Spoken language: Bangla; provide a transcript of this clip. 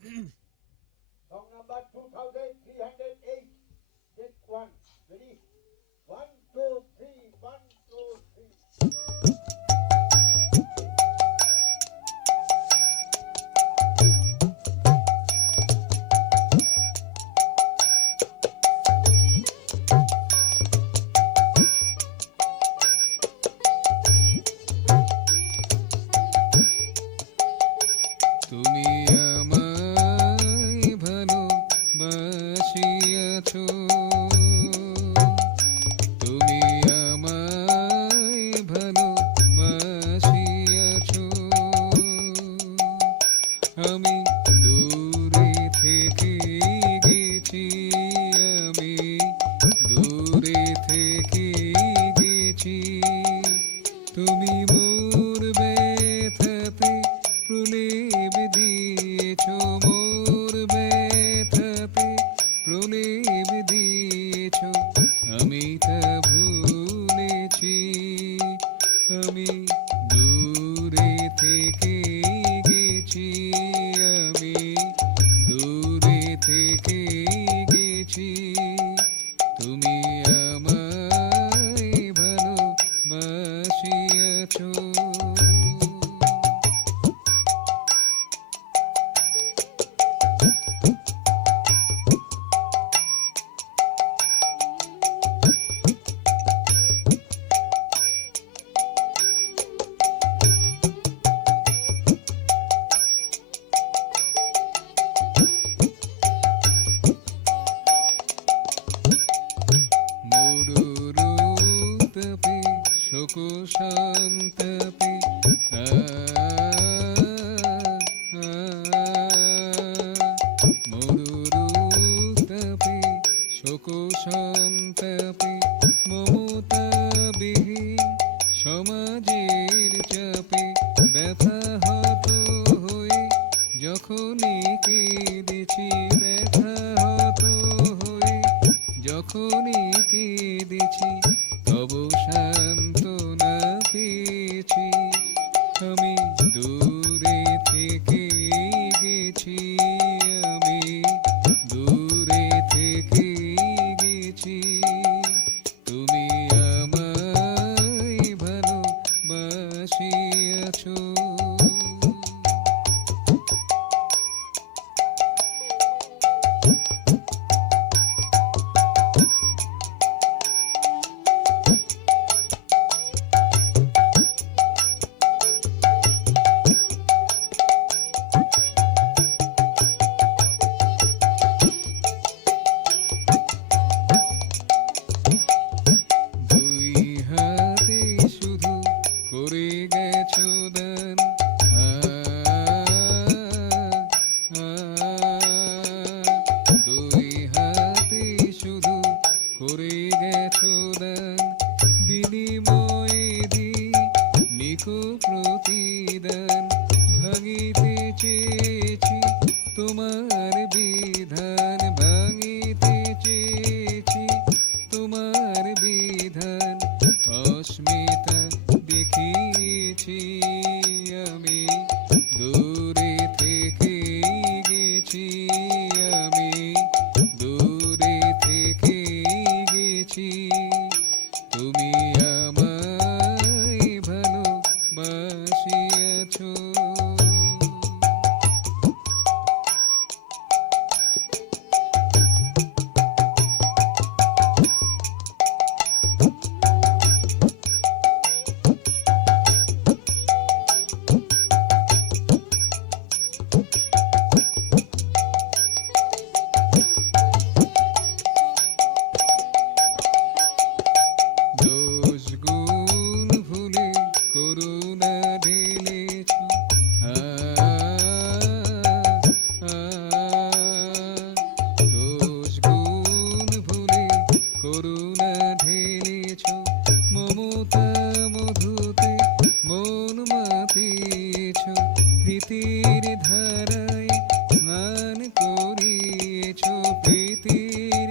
Song number 2308. Take one. Ready? One, two, three. One, two, three. তুমি আমায় ভালোবাসিয়াছো, তুমি আমায় ভালোবাসিয়াছো। আমি দূরে থেকে গেছি, আমি দূরে থেকে গেছি। তুমি মোর ব্যথাতে প্রলেপ দিয়েছো, মোর ব্যথাতে প্রলেপ দিয়েছো। আমি তা ভুলেছি, আমি দূরে থেকে গেছি, আমি দূরে থেকে গেছি। তুমি আমায় ভালোবাসিয়াছো। মরুরুতাপে শোকসন্তাপে মরুরুতাপে শোকসন্তাপে মমতাবিহীন সমাজের চাপে ব্যথাহত হয়ে যখনই কেঁদেছি, ব্যথাহত হয়ে যখনই কেঁদেছি, তব সান্ত্বনা পেয়েছি। আমি দূরে থেকে গেছি, আমি দূরে থেকে গেছি। তুমি আমায় ভালোবাসিয়াছো। দুই হাতে শুধু করে গেছো দান, দুই হাতে শুধু করে গেছো দান। বিনিময়ে নিকো প্রতিদান, ভাঙিতে চেয়েছি তোমার বিধান, ভাঙিতে চেয়েছি তোমার বিধান। অস্মিতা দেখিয়েছি, আমি দূরে থেকে গেছি, আমি দূরে থেকে গেছি। তুমি আমায় ভালোবাসিয়াছো। দোষ গুণ ভুলে করুণা ঢেলেছো, দোষ গুণ ভুলে করুণা ঢেলেছো। মমতা মধুতে মন মাতিয়েছো, প্রীতির ধারায় স্নান করিয়েছো, প্রীতির